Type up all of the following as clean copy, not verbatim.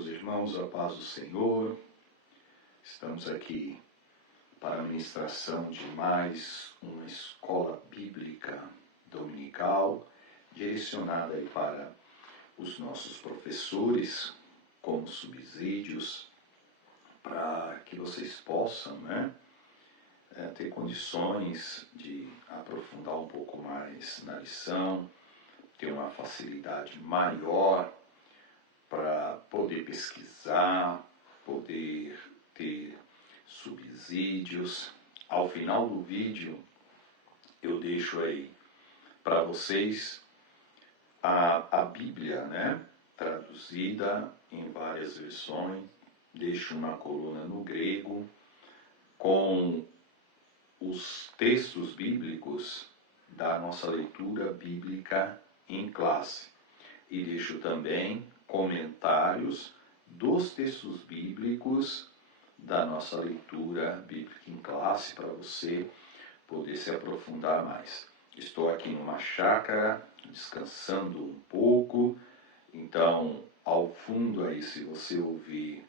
meus irmãos, a paz do Senhor. Estamos aqui para a ministração de mais uma escola bíblica dominical, direcionada aí para os nossos professores, como subsídios, para que vocês possam, ter condições de aprofundar um pouco mais na lição, ter uma facilidade maior para poder pesquisar, poder ter subsídios. Ao final do vídeo, eu deixo aí para vocês a Bíblia, traduzida em várias versões. Deixo uma coluna no grego com os textos bíblicos da nossa leitura bíblica em classe. E deixo também comentários dos textos bíblicos da nossa leitura bíblica em classe para você poder se aprofundar mais. Estou aqui numa chácara, descansando um pouco, então ao fundo aí, se você ouvir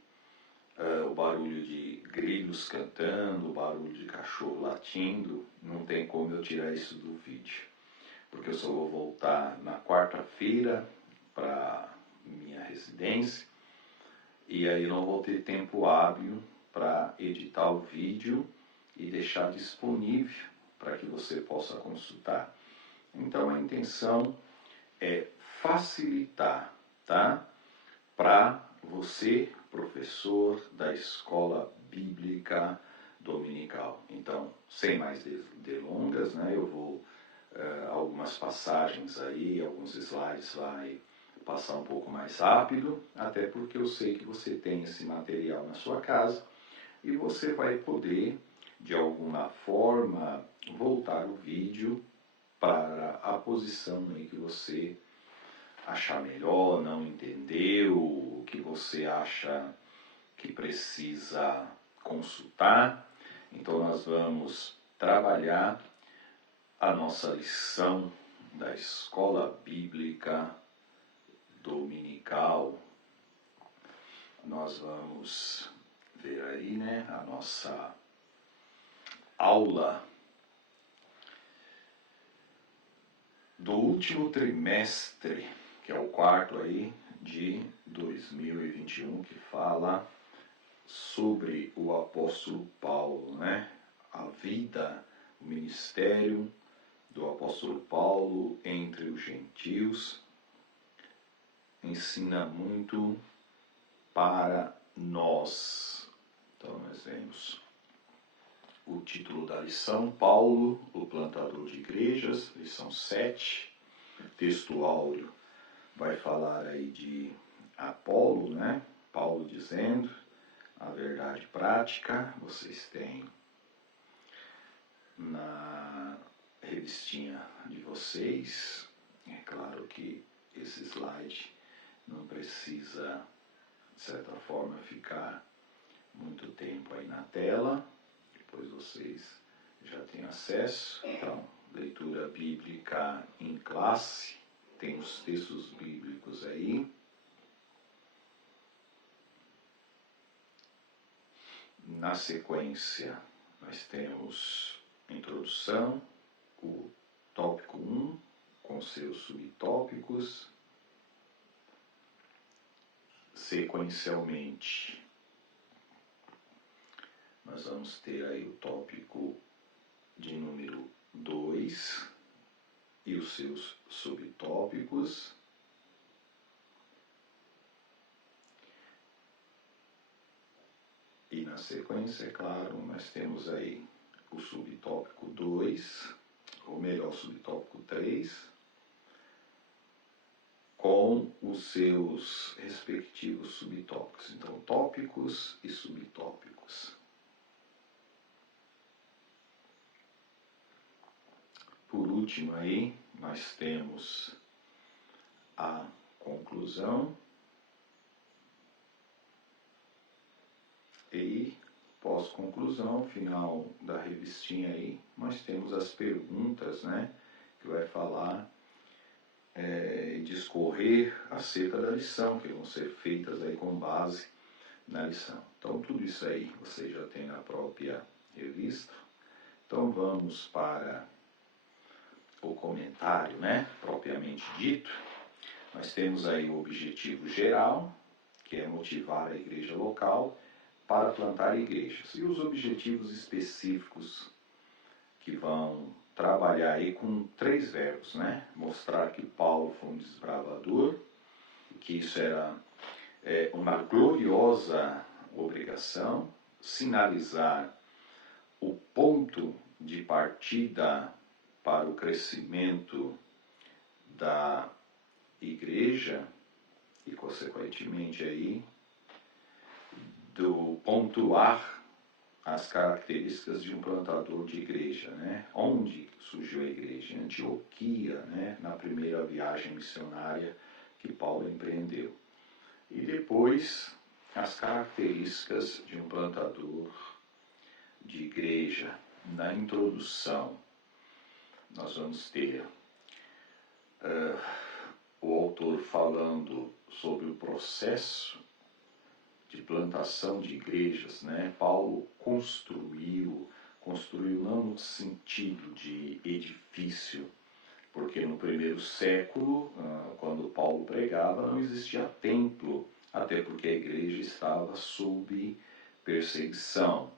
o barulho de grilos cantando, o barulho de cachorro latindo, não tem como eu tirar isso do vídeo, porque eu só vou voltar na quarta-feira para minha residência, e aí não vou ter tempo hábil para editar o vídeo e deixar disponível para que você possa consultar. Então a intenção é facilitar, tá? Para você, professor da escola bíblica dominical. Então, sem mais delongas, eu vou algumas passagens aí, alguns slides vai passar um pouco mais rápido, até porque eu sei que você tem esse material na sua casa e você vai poder, de alguma forma, voltar o vídeo para a posição aí que você achar melhor, não entendeu, o que você acha que precisa consultar. Então nós vamos trabalhar a nossa lição da escola bíblica dominical. Nós vamos ver aí, a nossa aula do último trimestre, que é o quarto aí de 2021, que fala sobre o apóstolo Paulo, a vida, o ministério do apóstolo Paulo entre os gentios. Ensina muito para nós. Então nós vemos o título da lição: Paulo, o plantador de igrejas, lição 7. Texto áureo vai falar aí de Apolo, Paulo dizendo a verdade prática. Vocês têm na revistinha de vocês. É claro que esse slide não precisa, de certa forma, ficar muito tempo aí na tela, depois vocês já têm acesso. Então, leitura bíblica em classe, tem os textos bíblicos aí. Na sequência, nós temos a introdução, o tópico 1, com seus subtópicos. Sequencialmente, nós vamos ter aí o tópico de número 2 e os seus subtópicos. E na sequência, é claro, nós temos aí o subtópico 2, ou melhor, subtópico 3, com os seus respectivos subtópicos. Então, tópicos e subtópicos. Por último aí, nós temos a conclusão e pós-conclusão, final da revistinha aí, nós temos as perguntas, que vai falar e discorrer acerca da lição, que vão ser feitas aí com base na lição. Então, tudo isso aí você já tem na própria revista. Então, vamos para o comentário, né, propriamente dito. Nós temos aí o objetivo geral, que é motivar a igreja local para plantar igrejas. E os objetivos específicos que vão trabalhar aí com 3 verbos, né? Mostrar que Paulo foi um desbravador, que isso era uma gloriosa obrigação, sinalizar o ponto de partida para o crescimento da igreja e, consequentemente, aí, do pontuar as características de um plantador de igreja, né? Onde surgiu a igreja? Em Antioquia, né? Na primeira viagem missionária que Paulo empreendeu. E depois, as características de um plantador de igreja. Na introdução, nós vamos ter o autor falando sobre o processo de plantação de igrejas, né? Paulo construiu não no sentido de edifício, porque no primeiro século, quando Paulo pregava, não existia templo, até porque a igreja estava sob perseguição.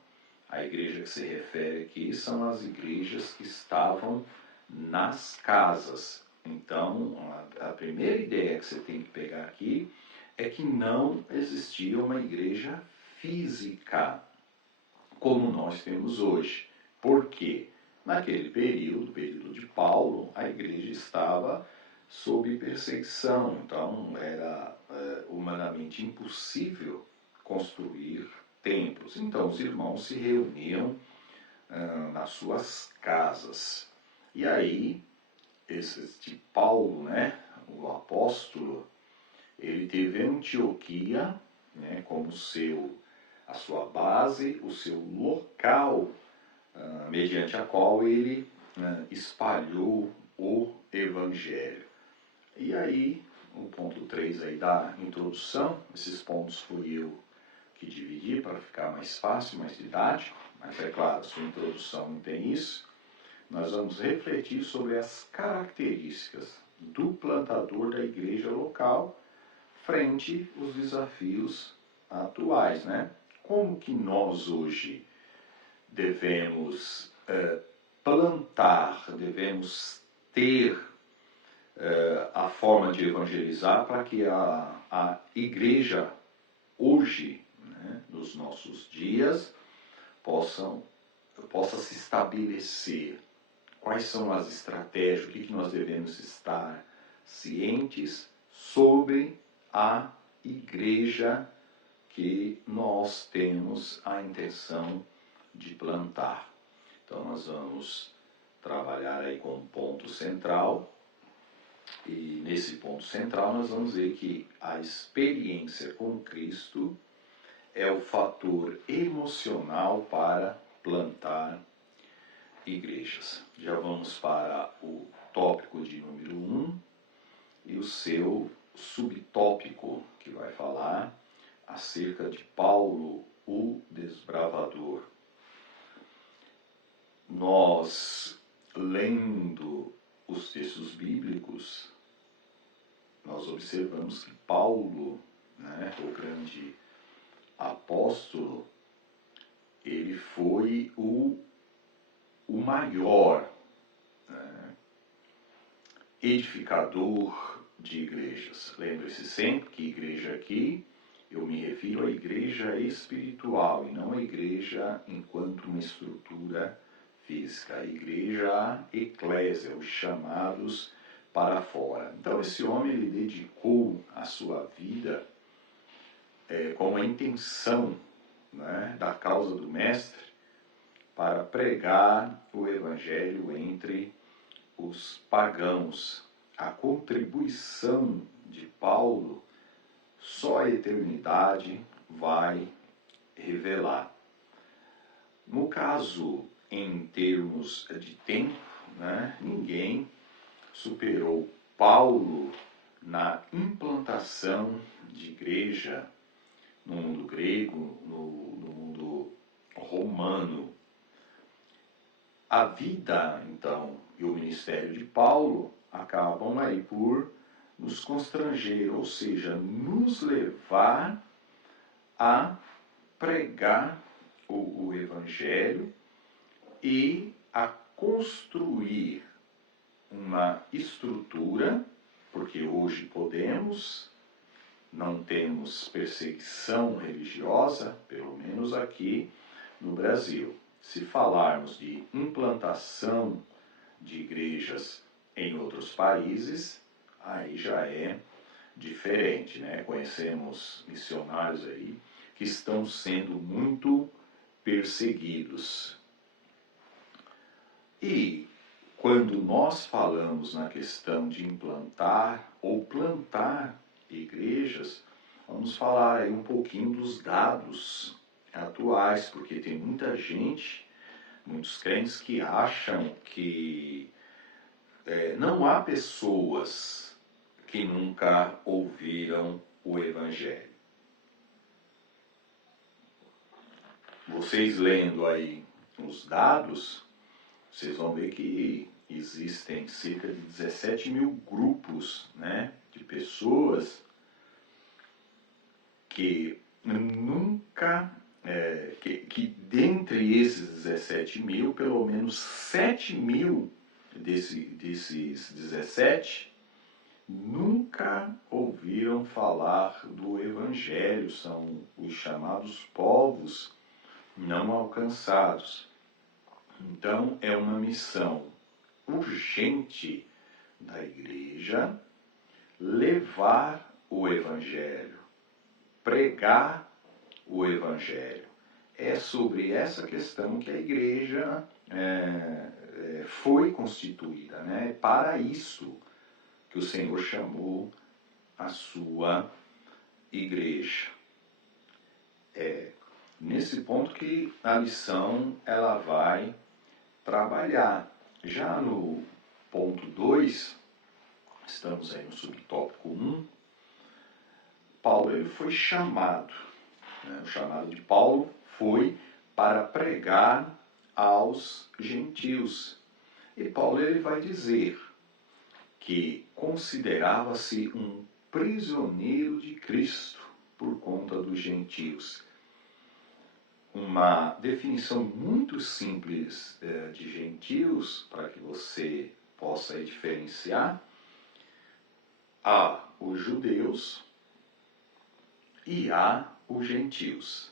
A igreja que se refere aqui são as igrejas que estavam nas casas. Então, a primeira ideia que você tem que pegar aqui é que não existia uma igreja física como nós temos hoje. Por quê? Naquele período de Paulo, a igreja estava sob perseguição. Então, era humanamente impossível construir templos. Então, os irmãos se reuniam nas suas casas. E aí, este Paulo, né, o apóstolo, ele teve Antioquia, né, como a sua base, o seu local, mediante a qual ele espalhou o Evangelho. E aí, o ponto 3 aí da introdução, esses pontos fui eu que dividi para ficar mais fácil, mais didático, mas é claro, a sua introdução não tem isso. Nós vamos refletir sobre as características do plantador da igreja local frente aos desafios atuais, né? Como que nós hoje devemos plantar, devemos ter a forma de evangelizar para que a igreja hoje, né, nos nossos dias, possa se estabelecer. Quais são as estratégias, o que nós devemos estar cientes sobre a igreja que nós temos a intenção de plantar. Então, nós vamos trabalhar aí com um ponto central, e nesse ponto central nós vamos ver que a experiência com Cristo é o fator emocional para plantar igrejas. Já vamos para o tópico de número 1 e o seu subtópico, que vai falar acerca de Paulo, o desbravador. Nós, lendo os textos bíblicos, nós observamos que Paulo, né, o grande apóstolo, ele foi o maior, né, edificador de igrejas. Lembre-se sempre que igreja aqui, eu me refiro à igreja espiritual e não à igreja enquanto uma estrutura física. A igreja, a eclésia, os chamados para fora. Então esse homem, ele dedicou a sua vida com a intenção, né, da causa do mestre, para pregar o evangelho entre os pagãos. A contribuição de Paulo só a eternidade vai revelar. No caso, em termos de tempo, né, ninguém superou Paulo na implantação de igreja no mundo grego, no mundo romano. A vida, então, e o ministério de Paulo acabam aí por nos constranger, ou seja, nos levar a pregar o Evangelho e a construir uma estrutura, porque hoje não temos perseguição religiosa, pelo menos aqui no Brasil. Se falarmos de implantação de igrejas em outros países, aí já é diferente, né? Conhecemos missionários aí que estão sendo muito perseguidos. E quando nós falamos na questão de implantar ou plantar igrejas, vamos falar aí um pouquinho dos dados atuais, porque tem muita gente, muitos crentes que acham que não há pessoas que nunca ouviram o Evangelho. Vocês lendo aí os dados, vocês vão ver que existem cerca de 17 mil grupos, né, de pessoas que nunca, que dentre esses 17 mil, pelo menos 7 mil desses 17 nunca ouviram falar do Evangelho, são os chamados povos não alcançados. Então, é uma missão urgente da igreja levar o Evangelho, pregar o Evangelho. É sobre essa questão que a igreja foi constituída, né? Para isso que o Senhor chamou a sua igreja. Nesse ponto que a missão ela vai trabalhar. Já no ponto 2, estamos aí no subtópico 1, Paulo ele foi chamado. Né? O chamado de Paulo foi para pregar aos gentios. E Paulo ele vai dizer que considerava-se um prisioneiro de Cristo por conta dos gentios. Uma definição muito simples de gentios, para que você possa aí diferenciar: há os judeus e há os gentios.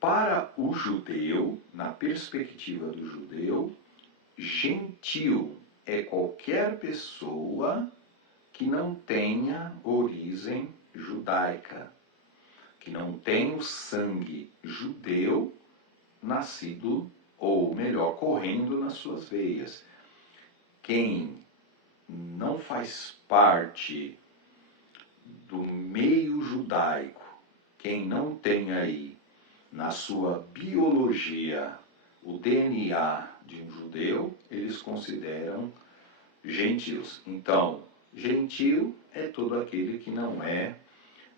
Para o judeu, na perspectiva do judeu, gentil é qualquer pessoa que não tenha origem judaica, que não tem o sangue judeu nascido, ou melhor, correndo nas suas veias. Quem não faz parte do meio judaico, quem não tem aí na sua biologia o DNA de um judeu, eles consideram gentios. Então, gentil é todo aquele que não é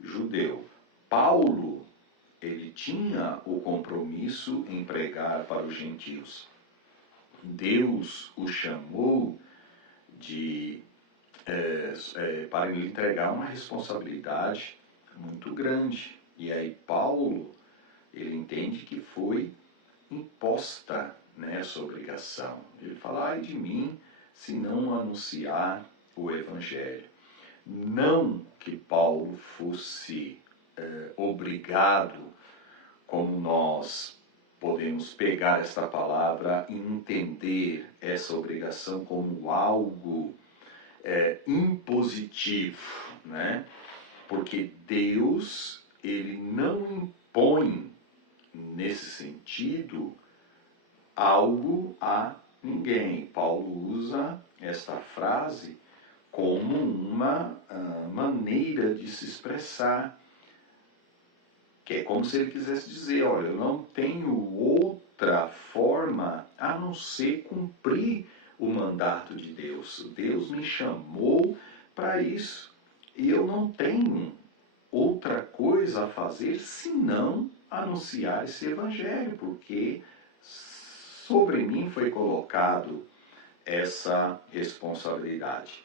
judeu. Paulo, ele tinha o compromisso em pregar para os gentios. Deus o chamou para lhe entregar uma responsabilidade muito grande. E aí Paulo, ele entende que foi imposta, né, essa obrigação. Ele fala: ai de mim se não anunciar o Evangelho. Não que Paulo fosse obrigado, como nós podemos pegar esta palavra e entender essa obrigação como algo impositivo, né? Porque Deus, ele não impõe, nesse sentido, algo a ninguém. Paulo usa esta frase como uma maneira de se expressar, que é como se ele quisesse dizer: olha, eu não tenho outra forma a não ser cumprir o mandato de Deus. Deus me chamou para isso. e eu não tenho outra coisa a fazer senão anunciar esse evangelho, porque sobre mim foi colocado essa responsabilidade.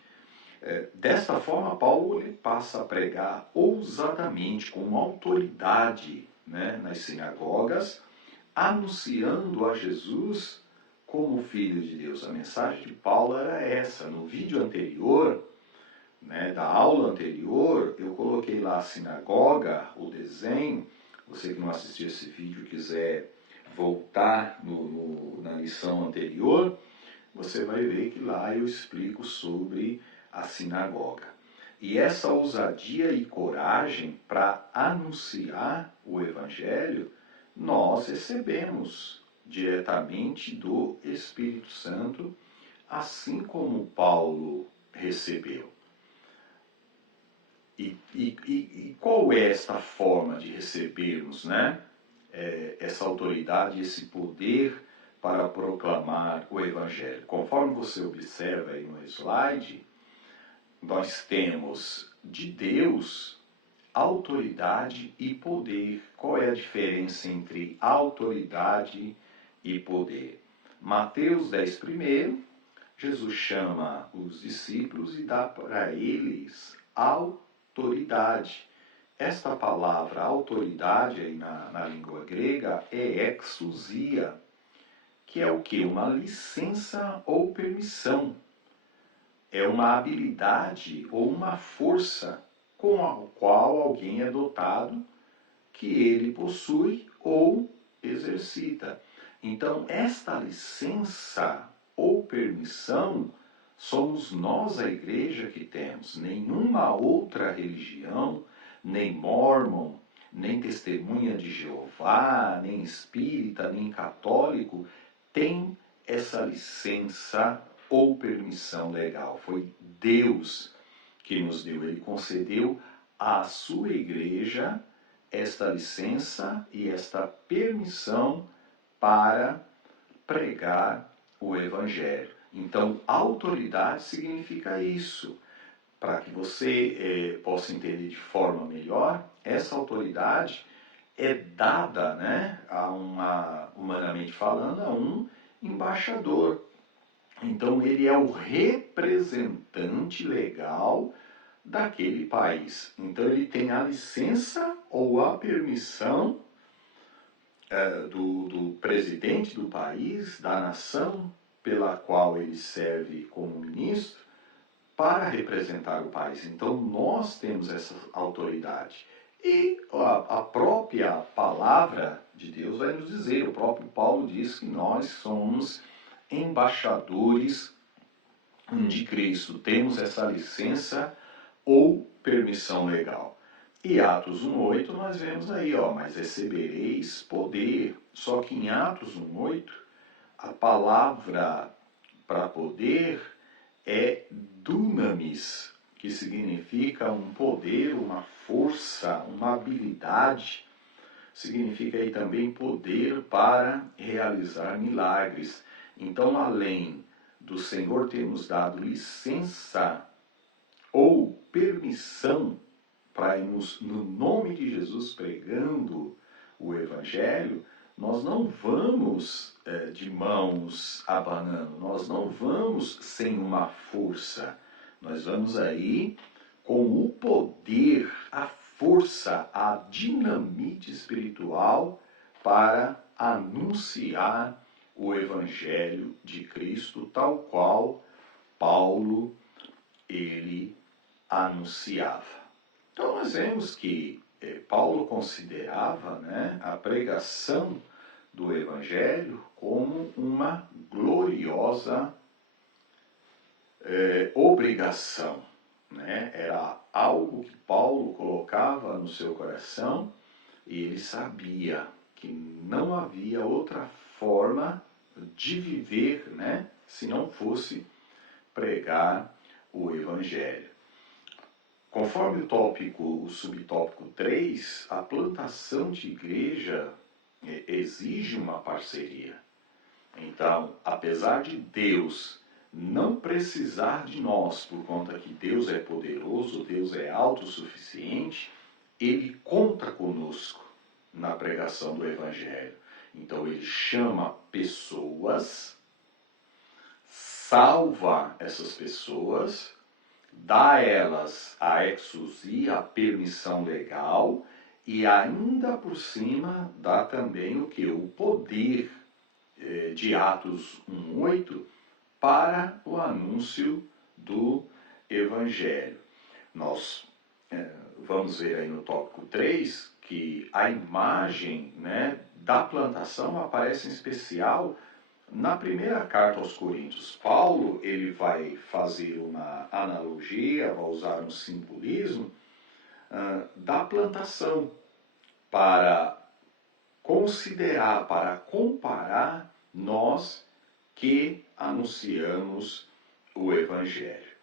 Desta forma, Paulo ele passa a pregar ousadamente, com autoridade, né, nas sinagogas, anunciando a Jesus como Filho de Deus. A mensagem de Paulo era essa. No vídeo anterior, né, da aula anterior, eu coloquei lá a sinagoga, o desenho. Você que não assistiu esse vídeo quiser voltar na lição anterior, você vai ver que lá eu explico sobre a sinagoga. E essa ousadia e coragem para anunciar o Evangelho, nós recebemos diretamente do Espírito Santo, assim como Paulo recebeu. E qual é esta forma de recebermos, né? Essa autoridade, esse poder para proclamar o Evangelho? Conforme você observa aí no slide, nós temos de Deus autoridade e poder. Qual é a diferença entre autoridade e poder? Mateus 10 primeiro, Jesus chama os discípulos e dá para eles autoridade. Esta palavra autoridade aí na língua grega é exousia, que é o que? Uma licença ou permissão. É uma habilidade ou uma força com a qual alguém é dotado, que ele possui ou exercita. Então, esta licença ou permissão somos nós, a igreja, que temos. Nenhuma outra religião, nem Mórmon, nem Testemunha de Jeová, nem espírita, nem católico, tem essa licença ou permissão legal. Foi Deus que nos deu. Ele concedeu à sua igreja esta licença e esta permissão para pregar o Evangelho. Então, autoridade significa isso. Para que você possa entender de forma melhor, essa autoridade é dada, né, humanamente falando, a um embaixador. Então, ele é o representante legal daquele país. Então, ele tem a licença ou a permissão do presidente do país, da nação pela qual ele serve como ministro, para representar o país. Então, nós temos essa autoridade. E a própria palavra de Deus vai nos dizer, o próprio Paulo diz que nós somos embaixadores de Cristo, temos essa licença ou permissão legal. E Atos 1,8 nós vemos aí, mas recebereis poder. Só que em Atos 1,8, a palavra para poder é dunamis, que significa um poder, uma força, uma habilidade. Significa aí também poder para realizar milagres. Então, além do Senhor ter nos dado licença ou permissão para irmos, no nome de Jesus, pregando o Evangelho, nós não vamos de mãos abanando, nós não vamos sem uma força, nós vamos aí com o poder, a força, a dinamite espiritual para anunciar o Evangelho de Cristo, tal qual Paulo ele anunciava. Então nós vemos que Paulo considerava, né, a pregação do Evangelho como uma gloriosa obrigação. Né? Era algo que Paulo colocava no seu coração e ele sabia que não havia outra forma de viver, né, se não fosse pregar o Evangelho. Conforme o subtópico 3, a plantação de igreja exige uma parceria. Então, apesar de Deus não precisar de nós, por conta que Deus é poderoso, poderoso, Deus é autossuficiente, Ele conta conosco na pregação do Evangelho. Então Ele chama pessoas, salva essas pessoas, dá a elas a exousia, a permissão legal, e ainda por cima dá também o que? O poder de Atos 1:8 para o anúncio do Evangelho. Nós vamos ver aí no tópico 3 que a imagem, né, da plantação aparece em especial na primeira carta aos Coríntios. Paulo ele vai fazer uma analogia, vai usar um simbolismo da plantação para considerar, para comparar nós que anunciamos o Evangelho.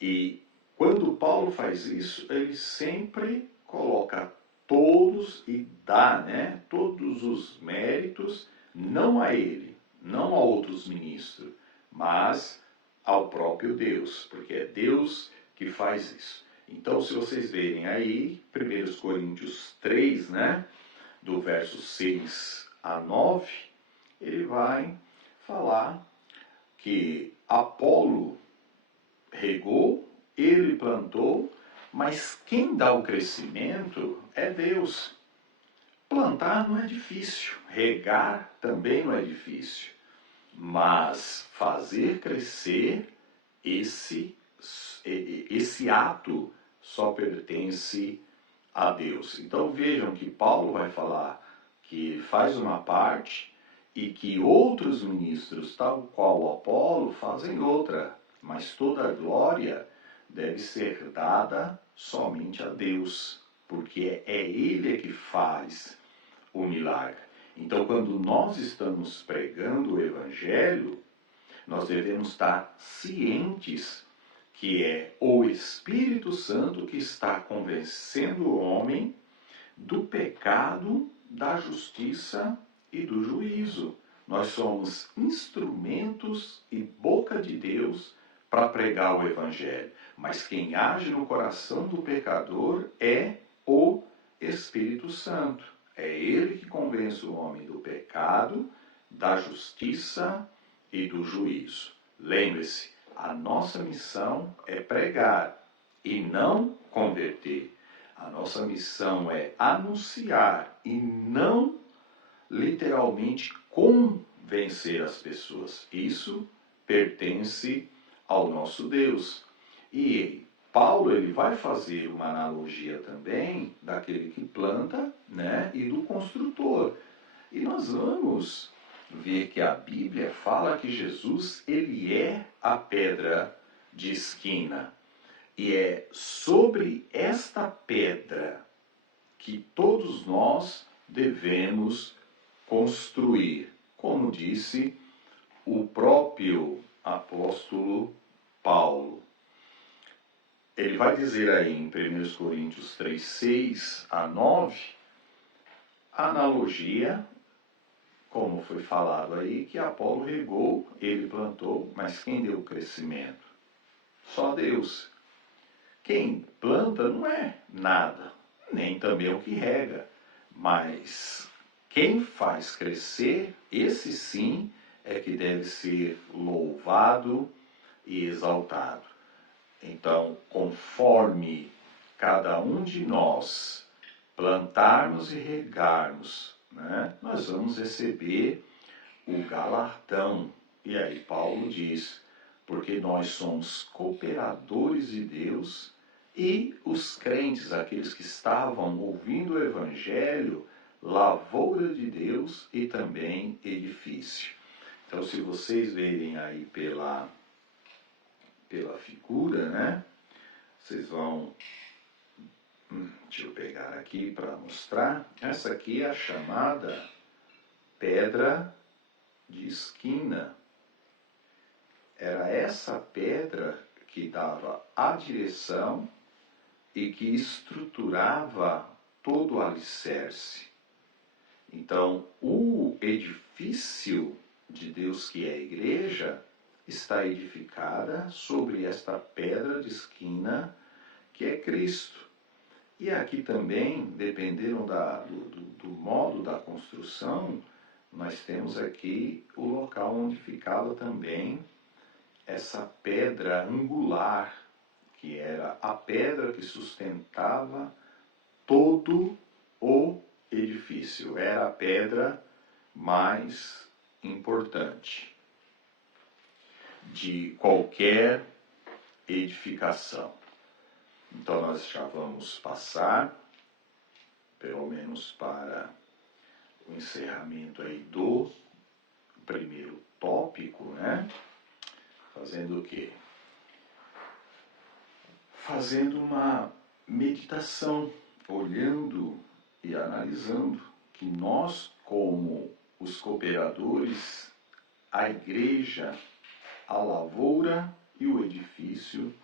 E quando Paulo faz isso, ele sempre coloca todos e dá, né, todos os méritos, não a ele, não a outros ministros, mas ao próprio Deus, porque é Deus que faz isso. Então, se vocês verem aí, 1 Coríntios 3, né, do verso 6 a 9, ele vai falar que Apolo regou, ele plantou, mas quem dá o crescimento é Deus. Plantar não é difícil, regar também não é difícil, mas fazer crescer, esse ato só pertence a Deus. Então vejam que Paulo vai falar que faz uma parte e que outros ministros, tal qual o Apolo, fazem outra, mas toda a glória deve ser dada somente a Deus, porque é Ele que faz o milagre. Então, quando nós estamos pregando o Evangelho, nós devemos estar cientes que é o Espírito Santo que está convencendo o homem do pecado, da justiça e do juízo. Nós somos instrumentos e boca de Deus para pregar o Evangelho. Mas quem age no coração do pecador é o Espírito Santo. É Ele que convence o homem do pecado, da justiça e do juízo. Lembre-se, a nossa missão é pregar e não converter. A nossa missão é anunciar e não literalmente convencer as pessoas. Isso pertence ao nosso Deus. E Paulo ele vai fazer uma analogia também daquele que planta, né, e do construtor. E nós vamos ver que a Bíblia fala que Jesus ele é a pedra de esquina. E é sobre esta pedra que todos nós devemos construir, como disse o próprio apóstolo Paulo. Ele vai dizer aí em 1 Coríntios 3, 6 a 9, a analogia, como foi falado aí, que Apolo regou, ele plantou, mas quem deu o crescimento? Só Deus. Quem planta não é nada, nem também o que rega, mas quem faz crescer, esse sim é que deve ser louvado e exaltado. Então, conforme cada um de nós plantarmos e regarmos, né, nós vamos receber o galardão. E aí Paulo diz, porque nós somos cooperadores de Deus e os crentes, aqueles que estavam ouvindo o Evangelho, lavoura de Deus e também edifício. Então, se vocês verem aí pela figura, né, vocês vão... deixa eu pegar aqui para mostrar. Essa aqui é a chamada pedra de esquina. Era essa pedra que dava a direção e que estruturava todo o alicerce. Então, o edifício de Deus, que é a igreja, está edificada sobre esta pedra de esquina, Cristo. E aqui também, dependendo do modo da construção, nós temos aqui o local onde ficava também essa pedra angular, que era a pedra que sustentava todo o edifício. Era a pedra mais importante de qualquer edificação. Então nós já vamos passar, pelo menos para o encerramento aí do primeiro tópico, né? Fazendo o quê? Fazendo uma meditação, olhando e analisando que nós, como os cooperadores, a igreja, a lavoura e o edifício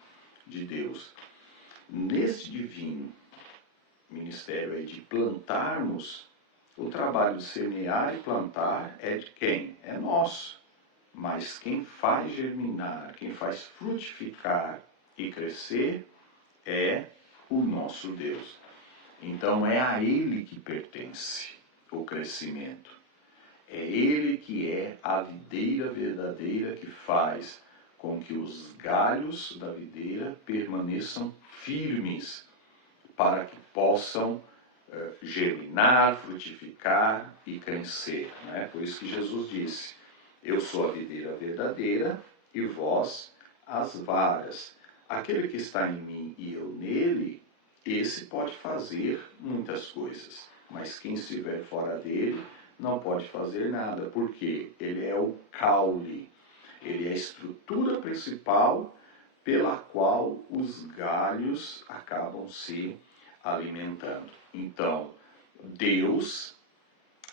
de Deus, nesse divino ministério aí de plantarmos, o trabalho de semear e plantar é de quem? É nosso. Mas quem faz germinar, quem faz frutificar e crescer é o nosso Deus. Então é a Ele que pertence o crescimento. É Ele que é a videira verdadeira que faz com que os galhos da videira permaneçam firmes para que possam germinar, frutificar e crescer. Né? Por isso que Jesus disse, eu sou a videira verdadeira e vós as varas. Aquele que está em mim e eu nele, esse pode fazer muitas coisas. Mas quem estiver fora dele não pode fazer nada, porque ele é o caule, ele é a estrutura principal pela qual os galhos acabam se alimentando. Então, Deus,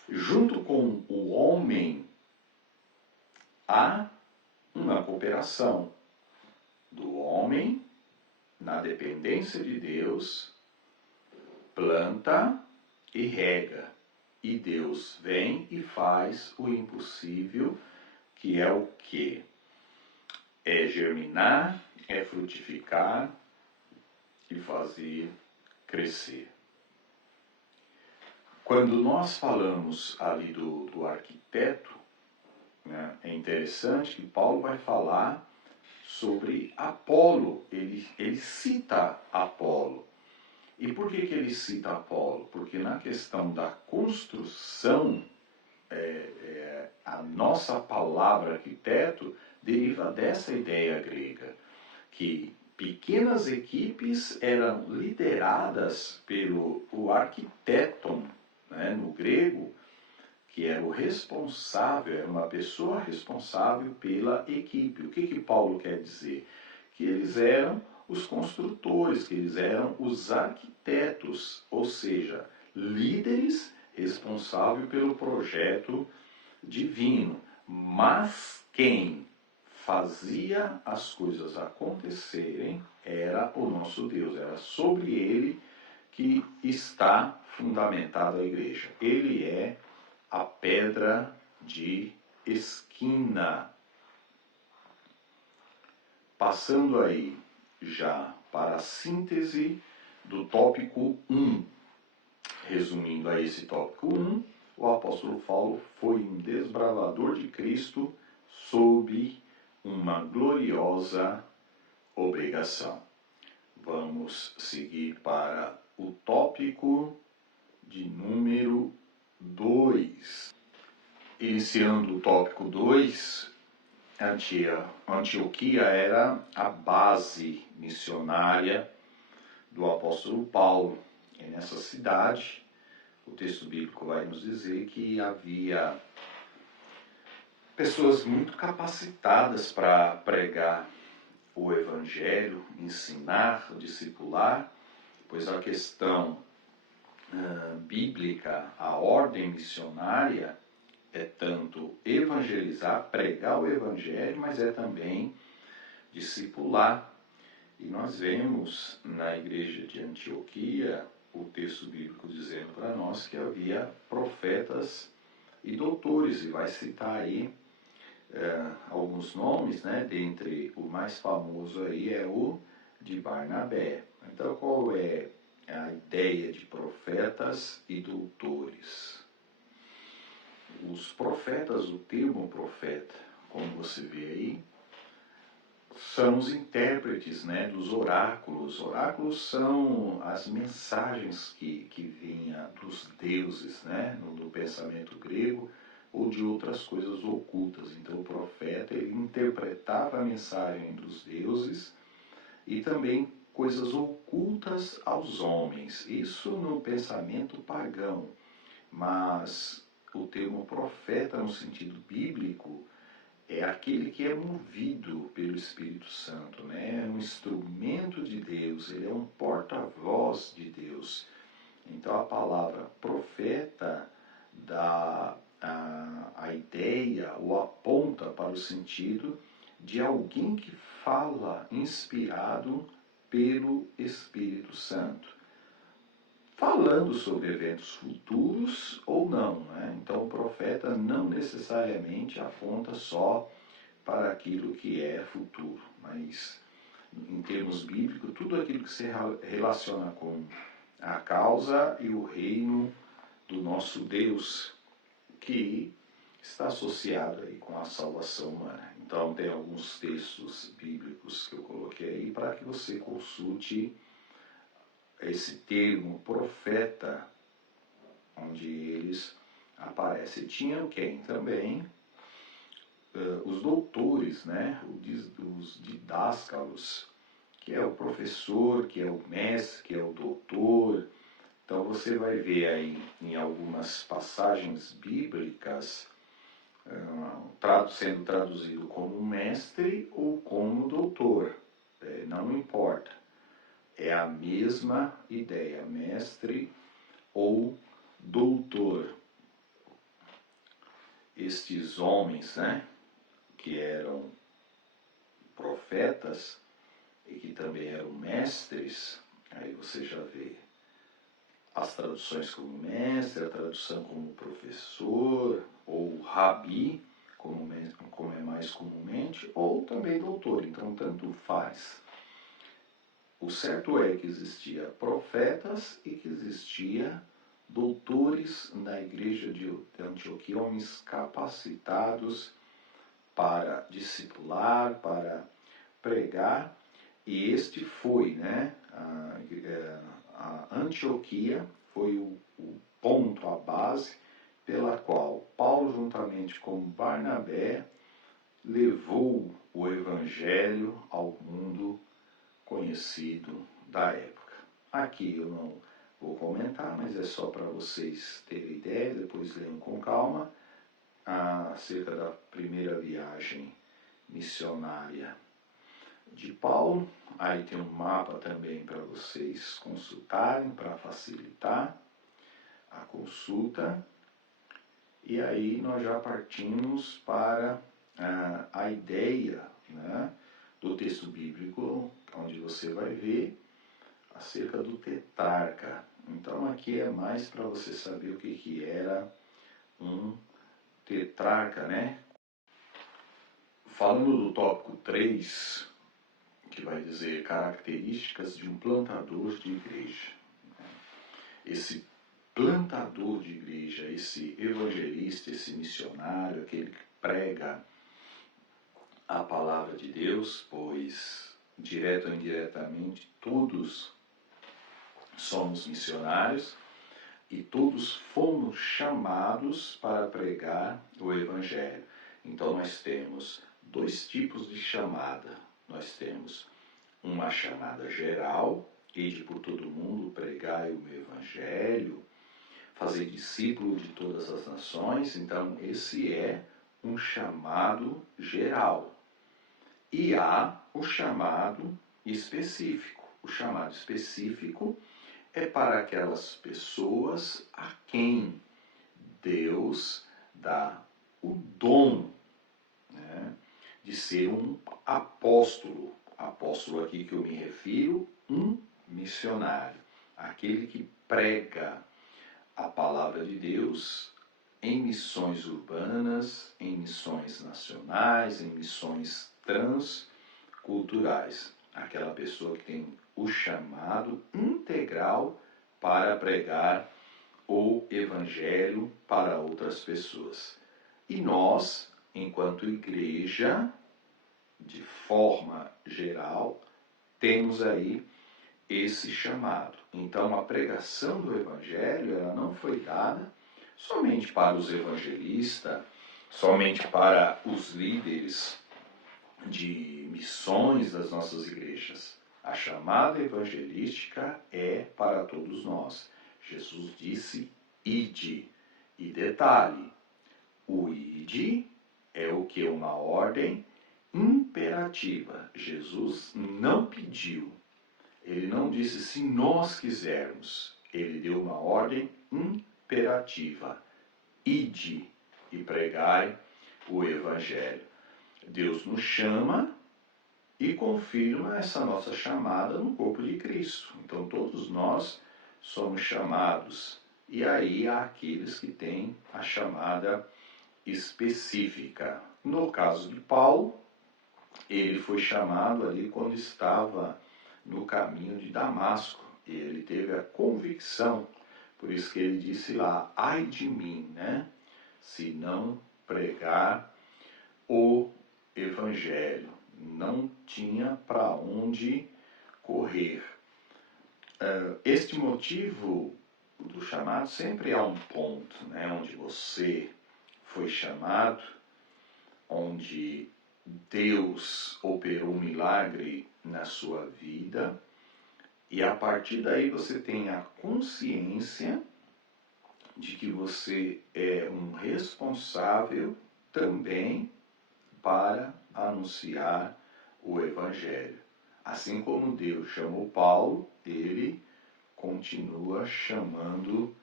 junto com o homem, há uma cooperação do homem, na dependência de Deus, planta e rega. E Deus vem e faz o impossível, que é o quê? É germinar, é frutificar e fazer crescer. Quando nós falamos ali do arquiteto, né, é interessante que Paulo vai falar sobre Apolo. Ele cita Apolo. E por que ele cita Apolo? Porque na questão da construção, a nossa palavra arquiteto deriva dessa ideia grega, que pequenas equipes eram lideradas pelo arquiteton, né, no grego, que era o responsável, era uma pessoa responsável pela equipe. O que Paulo quer dizer? Que eles eram os construtores, que eles eram os arquitetos, ou seja, líderes responsáveis pelo projeto divino. Mas quem fazia as coisas acontecerem era o nosso Deus, era sobre ele que está fundamentada a igreja. Ele é a pedra de esquina. Passando aí já para a síntese do tópico 1. Resumindo a esse tópico 1, o apóstolo Paulo foi um desbravador de Cristo sob uma gloriosa obrigação. Vamos seguir para o tópico de número 2. Iniciando o tópico 2, Antioquia era a base missionária do apóstolo Paulo. E nessa cidade, o texto bíblico vai nos dizer que havia pessoas muito capacitadas para pregar o evangelho, ensinar, discipular, pois a questão bíblica, a ordem missionária, é tanto evangelizar, pregar o evangelho, mas é também discipular. E nós vemos na igreja de Antioquia o texto bíblico dizendo para nós que havia profetas e doutores, e vai citar aí alguns nomes, né? Dentre o mais famoso aí é o de Barnabé. Então, qual é a ideia de profetas e doutores? Os profetas, o termo profeta, como você vê aí, são os intérpretes, né, dos oráculos. Oráculos são as mensagens que vinham dos deuses, né, do pensamento grego ou de outras coisas ocultas. Então o profeta, ele interpretava a mensagem dos deuses e também coisas ocultas aos homens. Isso no pensamento pagão. Mas o termo profeta no sentido bíblico é aquele que é movido pelo Espírito Santo, né? É um instrumento de Deus, ele é um porta-voz de Deus. Então a palavra profeta dá a ideia ou aponta para o sentido de alguém que fala inspirado pelo Espírito Santo, falando sobre eventos futuros ou não, né? Então o profeta não necessariamente aponta só para aquilo que é futuro, mas em termos bíblicos, tudo aquilo que se relaciona com a causa e o reino do nosso Deus, que está associado aí com a salvação humana. Então tem alguns textos bíblicos que eu coloquei aí para que você consulte esse termo profeta, onde eles aparecem. Tinham quem também? Os doutores, né? Os didáscalos, que é o professor, que é o mestre, que é o doutor. Então você vai ver aí em algumas passagens bíblicas sendo traduzido como mestre ou como doutor. Não importa. É a mesma ideia, mestre ou doutor. Estes homens, né, que eram profetas e que também eram mestres, aí você já vê as traduções como mestre, a tradução como professor, ou rabi, como é mais comumente, ou também doutor, então tanto faz. O certo é que existia profetas e que existia doutores na igreja de Antioquia, homens capacitados para discipular, para pregar, e este foi, né, a Antioquia foi o ponto, a base pela qual Paulo, juntamente com Barnabé, levou o evangelho ao mundo conhecido da época. Aqui eu não vou comentar, mas é só para vocês terem ideia, depois leiam com calma, acerca da primeira viagem missionária de Paulo. Aí tem um mapa também para vocês consultarem, para facilitar a consulta. E aí nós já partimos para a ideia, né, do texto bíblico, onde você vai ver acerca do tetrarca. Então aqui é mais para você saber o que era um tetrarca, né? Falando do tópico 3, que vai dizer características de um plantador de igreja. Esse plantador de igreja, esse evangelista, esse missionário, aquele que prega a palavra de Deus, pois direto ou indiretamente todos somos missionários e todos fomos chamados para pregar o evangelho. Então nós temos dois tipos de chamada. Nós temos uma chamada geral, ide por todo mundo, pregai o evangelho, fazer discípulo de todas as nações. Então esse é um chamado geral. E há o chamado específico. O chamado específico é para aquelas pessoas a quem Deus dá o dom, né, de ser um apóstolo. Apóstolo aqui que eu me refiro, um missionário. Aquele que prega a palavra de Deus em missões urbanas, em missões nacionais, em missões transculturais. Aquela pessoa que tem o chamado integral para pregar o Evangelho para outras pessoas. E nós, enquanto igreja, de forma geral, temos aí esse chamado. Então, a pregação do Evangelho, ela não foi dada somente para os evangelistas, somente para os líderes de missões das nossas igrejas. A chamada evangelística é para todos nós. Jesus disse, ide. E detalhe, o ide é o que? Uma ordem imperativa. Jesus não pediu. Ele não disse se nós quisermos. Ele deu uma ordem imperativa. Ide e pregai o Evangelho. Deus nos chama e confirma essa nossa chamada no corpo de Cristo. Então todos nós somos chamados. E aí há aqueles que têm a chamada específica. No caso de Paulo, ele foi chamado ali quando estava no caminho de Damasco. E ele teve a convicção, por isso que ele disse lá, ai de mim, né? Se não pregar o Evangelho. Não tinha para onde correr. Este motivo do chamado sempre há um ponto, né? Onde você foi chamado, onde Deus operou um milagre na sua vida, e a partir daí você tem a consciência de que você é um responsável também para anunciar o Evangelho. Assim como Deus chamou Paulo, ele continua chamando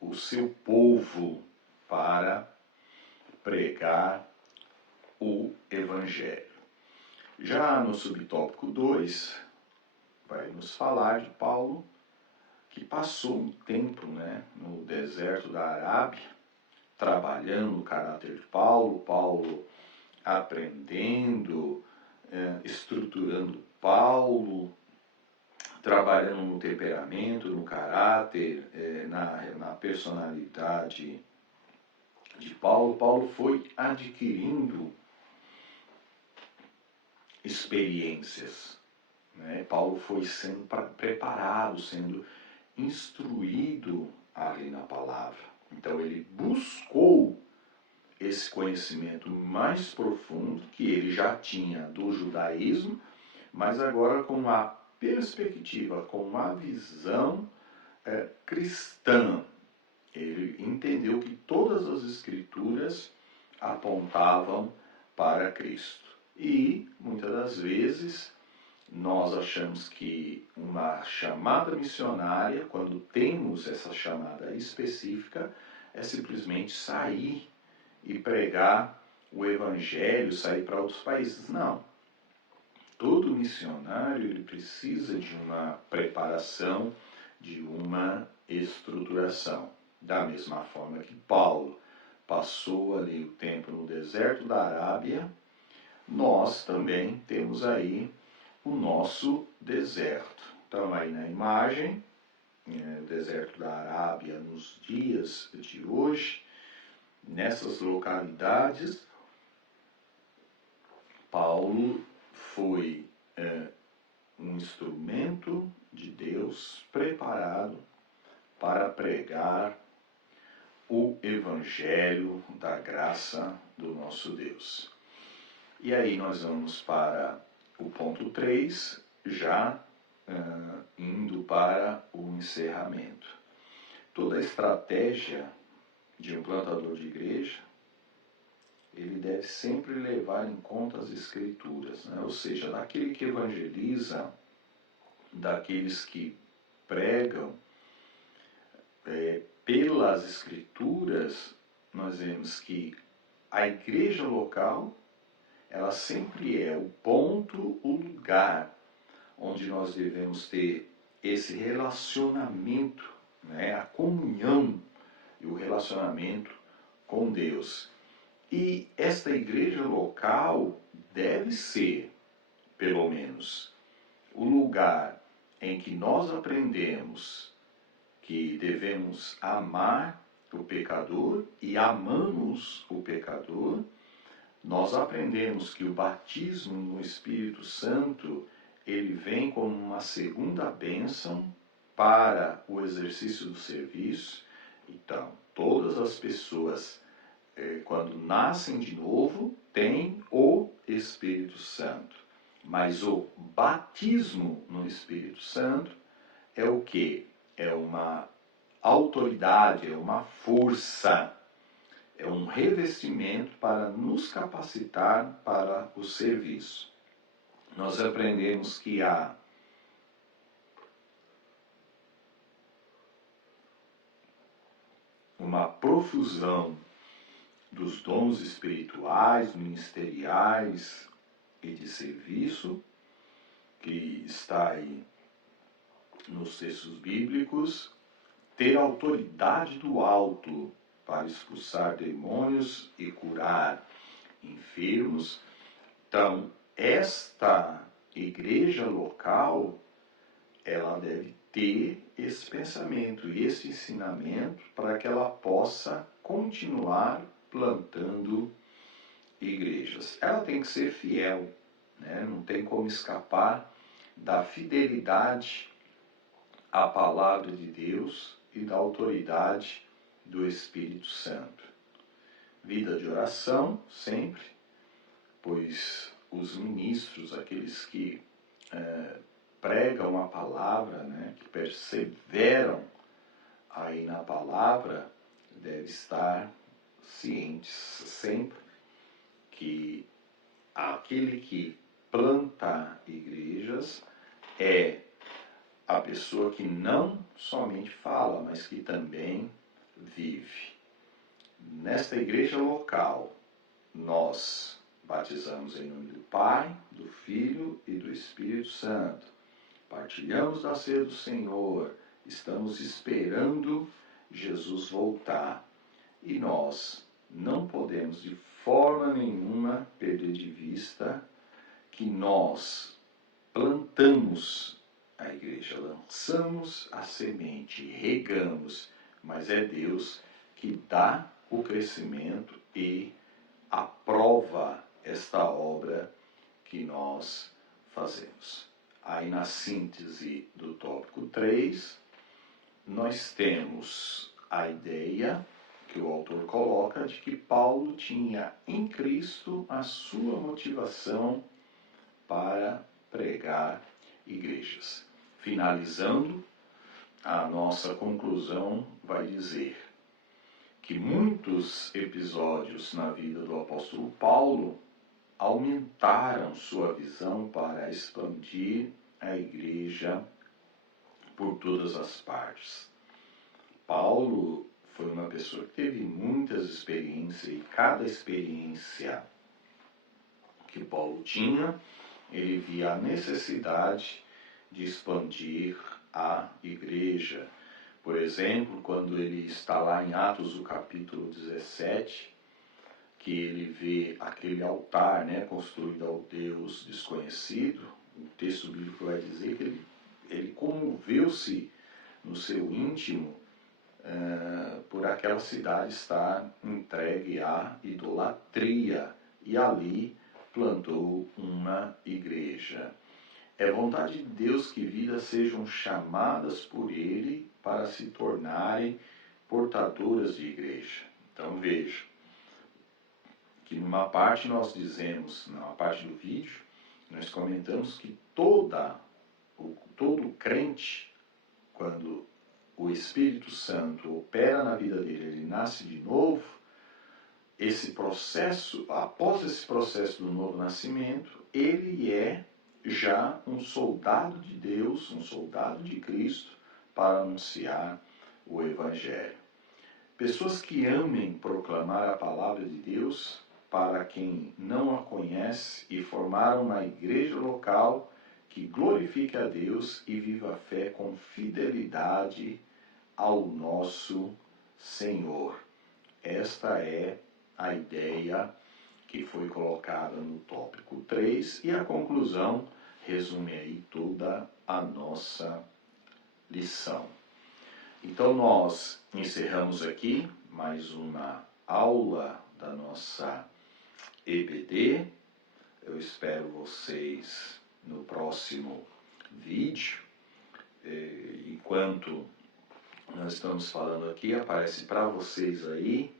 o seu povo para pregar o Evangelho. Já no subtópico 2, vai nos falar de Paulo, que passou um tempo, né, no deserto da Arábia, trabalhando o caráter de Paulo, Paulo aprendendo, estruturando Paulo, trabalhando no temperamento, no caráter, na personalidade de Paulo. Paulo foi adquirindo experiências, né? Paulo foi sendo preparado, sendo instruído ali na palavra. Então ele buscou esse conhecimento mais profundo que ele já tinha do judaísmo, mas agora com uma perspectiva, com uma visão cristã. Ele entendeu que todas as escrituras apontavam para Cristo. E, muitas das vezes, nós achamos que uma chamada missionária, quando temos essa chamada específica, é simplesmente sair e pregar o Evangelho, sair para outros países. Não. Todo missionário ele precisa de uma preparação, de uma estruturação. Da mesma forma que Paulo passou ali o tempo no deserto da Arábia, nós também temos aí o nosso deserto. Então aí na imagem, o deserto da Arábia nos dias de hoje, nessas localidades, Paulo foi um instrumento de Deus preparado para pregar o Evangelho da graça do nosso Deus. E aí nós vamos para o ponto 3, já indo para o encerramento. Toda a estratégia de um plantador de igreja, ele deve sempre levar em conta as escrituras, né? Ou seja, daquele que evangeliza, daqueles que pregam, pelas escrituras, nós vemos que a igreja local, ela sempre é o ponto, o lugar onde nós devemos ter esse relacionamento, né? A comunhão e o relacionamento com Deus. E esta igreja local deve ser, pelo menos, o lugar em que nós aprendemos que devemos amar o pecador e amamos o pecador, nós aprendemos que o batismo no Espírito Santo, ele vem como uma segunda bênção para o exercício do serviço. Então, todas as pessoas, quando nascem de novo, têm o Espírito Santo. Mas o batismo no Espírito Santo é o quê? É uma autoridade, é uma força, é um revestimento para nos capacitar para o serviço. Nós aprendemos que há uma profusão dos dons espirituais, ministeriais e de serviço, que está aí nos textos bíblicos, ter autoridade do alto para expulsar demônios e curar enfermos. Então, esta igreja local, ela deve ter esse pensamento e esse ensinamento para que ela possa continuar plantando igrejas. Ela tem que ser fiel, né? Não tem como escapar da fidelidade à palavra de Deus e da autoridade do Espírito Santo. Vida de oração, sempre, pois os ministros, aqueles que pregam a palavra, né, que perseveram aí na palavra, devem estar cientes sempre que aquele que planta igrejas é a pessoa que não somente fala, mas que também vive. Nesta igreja local, nós batizamos em nome do Pai, do Filho e do Espírito Santo. Partilhamos da ceia do Senhor, estamos esperando Jesus voltar. E nós não podemos de forma nenhuma perder de vista que nós plantamos a igreja, lançamos a semente, regamos, mas é Deus que dá o crescimento e aprova esta obra que nós fazemos. Aí na síntese do tópico 3, nós temos a ideia que o autor coloca de que Paulo tinha em Cristo a sua motivação para pregar igrejas. Finalizando, a nossa conclusão vai dizer que muitos episódios na vida do apóstolo Paulo aumentaram sua visão para expandir a igreja por todas as partes. Paulo foi uma pessoa que teve muitas experiências e cada experiência que Paulo tinha, ele via a necessidade de expandir a igreja. Por exemplo, quando ele está lá em Atos, o capítulo 17, que ele vê aquele altar, né, construído ao Deus desconhecido, o texto bíblico vai dizer que ele comoveu-se no seu íntimo por aquela cidade estar entregue à idolatria, e ali plantou uma igreja. É vontade de Deus que vidas sejam chamadas por Ele para se tornarem portadoras de igreja. Então veja que numa parte nós dizemos, numa parte do vídeo, nós comentamos que todo crente, quando o Espírito Santo opera na vida dele, ele nasce de novo, esse processo, após esse processo do novo nascimento, ele é já um soldado de Deus, um soldado de Cristo, para anunciar o Evangelho. Pessoas que amem proclamar a palavra de Deus para quem não a conhece e formar uma igreja local que glorifique a Deus e viva a fé com fidelidade ao nosso Senhor. Esta é a ideia que foi colocada no tópico 3 e a conclusão resume aí toda a nossa lição. Então nós encerramos aqui mais uma aula da nossa EBD. Eu espero vocês no próximo vídeo. Enquanto nós estamos falando aqui, aparece para vocês aí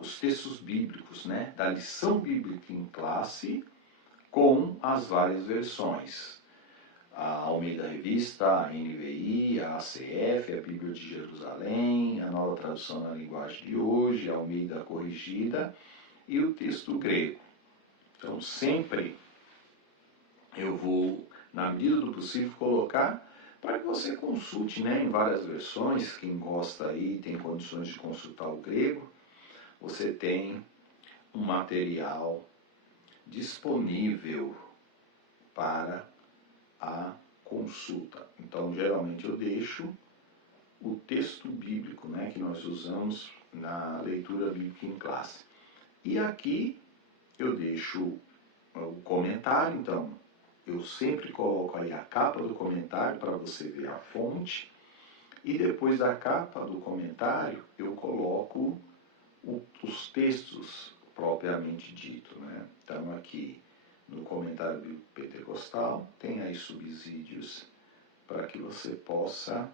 os textos bíblicos, né, da lição bíblica em classe com as várias versões. A Almeida Revista, a NVI, a ACF, a Bíblia de Jerusalém, a Nova Tradução na Linguagem de Hoje, a Almeida Corrigida e o texto grego. Então sempre eu vou, na medida do possível, colocar para que você consulte, né, em várias versões. Quem gosta aí, tem condições de consultar o grego, você tem um material disponível para a consulta. Então, geralmente eu deixo o texto bíblico, né, que nós usamos na leitura bíblica em classe. E aqui eu deixo o comentário, então eu sempre coloco aí a capa do comentário para você ver a fonte. E depois da capa do comentário eu coloco os textos propriamente dito, né? Então aqui no comentário bíblico pentecostal tem aí subsídios para que você possa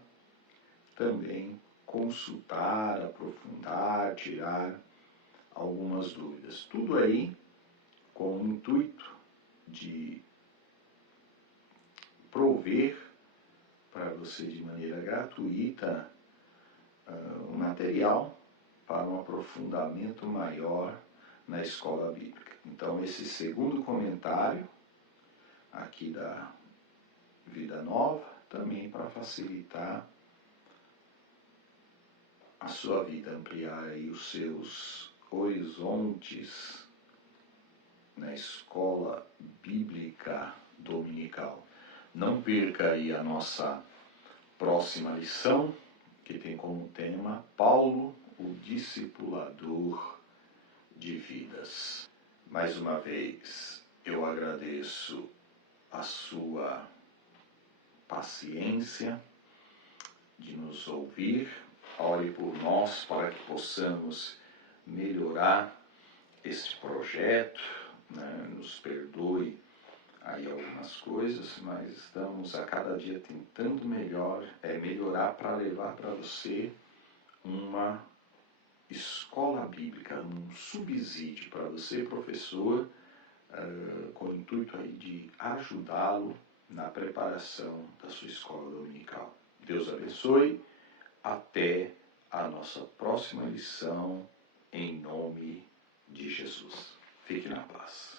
também consultar, aprofundar, tirar algumas dúvidas. Tudo aí com o intuito de prover para você de maneira gratuita um material para um aprofundamento maior na escola bíblica. Então, esse segundo comentário aqui da Vida Nova, também para facilitar a sua vida, ampliar aí os seus horizontes na escola bíblica dominical. Não perca aí a nossa próxima lição, que tem como tema Paulo, o discipulador de vidas. Mais uma vez, eu agradeço a sua paciência de nos ouvir. Ore por nós para que possamos melhorar este projeto, né? Nos perdoe aí algumas coisas, mas estamos a cada dia tentando melhorar para levar para você uma escola bíblica, um subsídio para você, professor, com o intuito aí de ajudá-lo na preparação da sua escola dominical. Deus abençoe. Até a nossa próxima lição, em nome de Jesus. Fique na paz.